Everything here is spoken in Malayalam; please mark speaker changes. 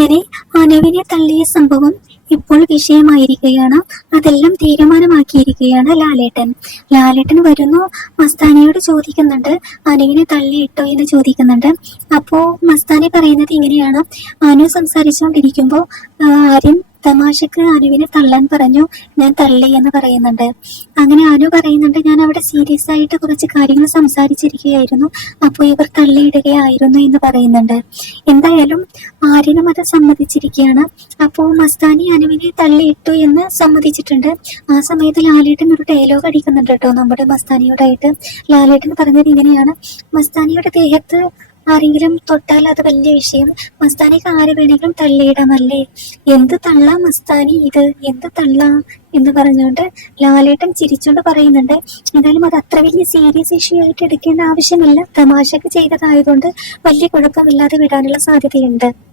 Speaker 1: അങ്ങനെ അനുവിനെ തള്ളിയ സംഭവം ഇപ്പോൾ വിഷയമായിരിക്കുകയാണ്. അതെല്ലാം തീരുമാനമാക്കിയിരിക്കുകയാണ് ലാലേട്ടൻ. ലാലേട്ടൻ വരുന്നു മസ്താനിയോട് ചോദിക്കുന്നുണ്ട്. അനുവിനെ തള്ളിയിട്ടോ എന്ന് ചോദിക്കുന്നുണ്ട്. അപ്പോൾ മസ്താനി പറയുന്നത് ഇങ്ങനെയാണ്. അനു സംസാരിച്ചുകൊണ്ടിരിക്കുമ്പോൾ ആര്യൻ തമാശക്ക് അനുവിനെ തള്ളാൻ പറഞ്ഞു ഞാൻ തള്ളി എന്ന് പറയുന്നുണ്ട്. അങ്ങനെ അനു പറയുന്നുണ്ട് ഞാൻ അവിടെ സീരിയസ് ആയിട്ട് കുറച്ച് കാര്യങ്ങൾ സംസാരിച്ചിരിക്കുകയായിരുന്നു. അപ്പോൾ ഇവർ തള്ളിയിടുകയായിരുന്നു എന്ന് പറയുന്നുണ്ട്. എന്തായാലും ആര്യനും അത് സമ്മതിച്ചിരിക്കുകയാണ്. അപ്പോൾ മസ്താനി അനുവിനെ തള്ളിയിട്ടു എന്ന് സമ്മതിച്ചിട്ടുണ്ട്. ആ സമയത്ത് ലാലേട്ടൻ ഒരു ഡയലോഗ് അടിക്കുന്നുണ്ട് കേട്ടോ നമ്മുടെ മസ്താനിയോടായിട്ട്. ലാലേട്ടൻ പറഞ്ഞത് ഇങ്ങനെയാണ്. മസ്താനിയുടെ ദേഹത്ത് ആരെങ്കിലും തൊട്ടാൽ അത് വലിയ വിഷയം. മസ്താനിക്ക് ആര് വേണമെങ്കിലും തള്ളിയിടാമല്ലേ? എന്ത് തള്ള മസ്താനി ഇത്? എന്ത് തള്ള? എന്ന് പറഞ്ഞുകൊണ്ട് ലാലേട്ടൻ ചിരിച്ചുകൊണ്ട് പറയുന്നുണ്ട്. എന്തായാലും അത് അത്ര വലിയ സീരിയസ് ഇഷ്യൂ ആയിട്ട് എടുക്കേണ്ട ആവശ്യമില്ല. തമാശക്ക് ചെയ്തതായതുകൊണ്ട് വലിയ കുഴപ്പമില്ലാതെ വിടാനുള്ള സാധ്യതയുണ്ട്.